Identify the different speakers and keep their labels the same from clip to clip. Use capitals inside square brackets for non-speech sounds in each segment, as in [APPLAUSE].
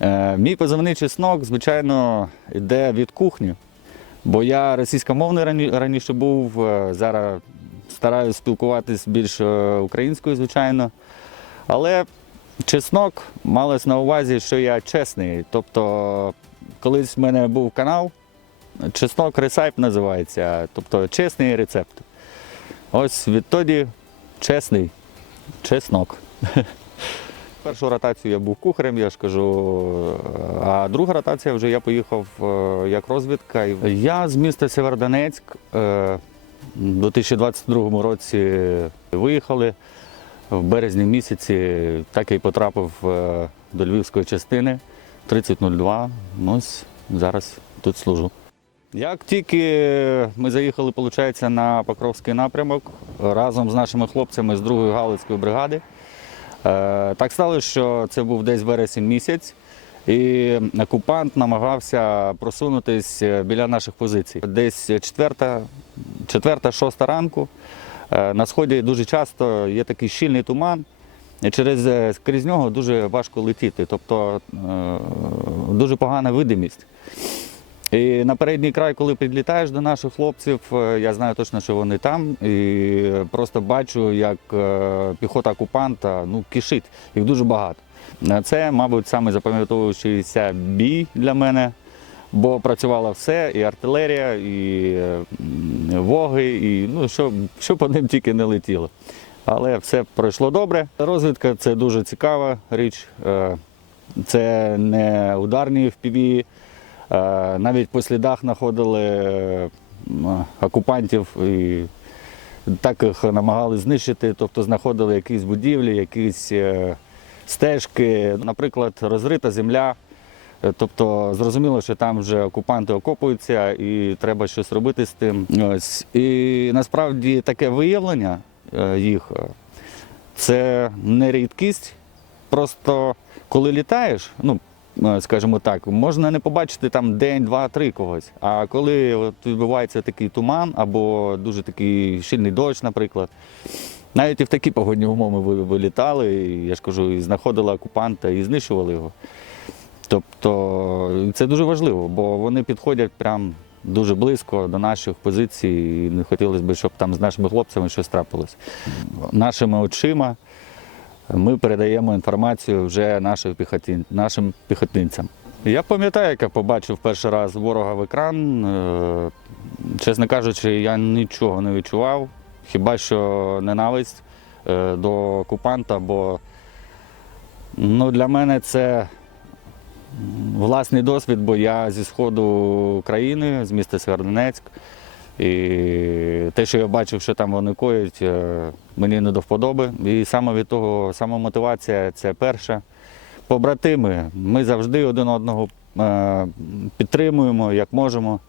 Speaker 1: Е, Мій позивний чеснок, звичайно, йде від кухні, бо я російськомовний раніше був, е, зараз стараюся спілкуватись більш е, українською, звичайно. Але чеснок малось на увазі, що я чесний. Тобто, колись в мене був канал, чеснок рецепт називається, тобто чесний рецепт. Ось відтоді чесний чеснок. [LAUGHS] Першу ротацію я був кухарем, я ж кажу, а друга ротація вже я поїхав е, як розвідка. Я з міста Сєвєродонецьк е, у 2022 році виїхали в березні місяці, так і потрапив е, до львівської частини 3002. Ну, Ось зараз тут служу. Як тільки ми заїхали, виходить, на Покровський напрямок разом з нашими хлопцями з 2-ї Галицької бригади. Е, Так сталося, що це був десь вересень місяць, і окупант намагався просунутись е, біля наших позицій. Десь четверта, четверта, шоста ранку. Е, На сході дуже часто є такий щільний туман, і через крізь нього дуже важко летіти, тобто дуже погана видимість. І на передній край, коли підлітаєш до наших хлопців, е, я знаю точно, що вони там. І просто бачу, як е, піхота окупанта ну, кишить, їх дуже багато. Е, Це, мабуть, саме запам'ятовуючийся бій для мене, бо працювало все, і артилерія, і воги, і ну, що, що по ним тільки не летіло. Але все пройшло добре. Розвідка це дуже цікава річ. Це не ударні впіві. Е, Навіть по слідах знаходили е, окупантів і так їх намагали знищити, тобто знаходили якісь будівлі, якісь е, стежки, наприклад, розрита земля. Тобто зрозуміло, що там вже окупанти окопуються і треба щось робити з тим. Ось. І насправді таке виявлення їх це не рідкість. Просто коли літаєш, ну скажімо так, можна не побачити там день, два, три когось. А коли от відбувається такий туман або дуже такий щільний дощ, наприклад, навіть і в такі погодні умови вилітали, і, я ж кажу, і знаходили окупанта і знищували його. Тобто це дуже важливо, бо вони підходять прям дуже близько до наших позицій, і не хотілося б, щоб там з нашими хлопцями щось трапилось. Нашими очима ми передаємо інформацію вже нашим, піхотин, нашим піхотинцям. Я пам'ятаю, як я побачив перший раз ворога в екран. Е, Чесно кажучи, я нічого не відчував, хіба що ненависть е, до окупанта, бо ну, для мене це власний досвід, бо я зі сходу країни, з міста Сєвєродонецьк. І те, що я бачив, що там вони коять, е, мені не до вподоби. І саме від того, сама мотивація це перша. Побратими, ми завжди один одного е, підтримуємо, як можемо.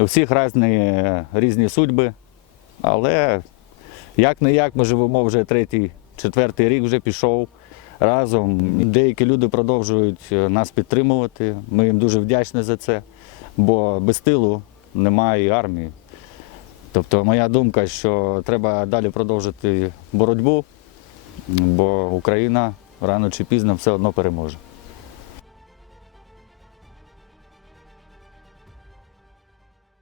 Speaker 1: У всіх різні, різні судьби, але як не як ми живемо вже третій, четвертий рік вже пішов разом. Деякі люди продовжують е, нас підтримувати. Ми їм дуже вдячні за це, бо без тилу немає армії. Тобто моя думка, що треба далі продовжити боротьбу, бо Україна рано чи пізно все одно переможе.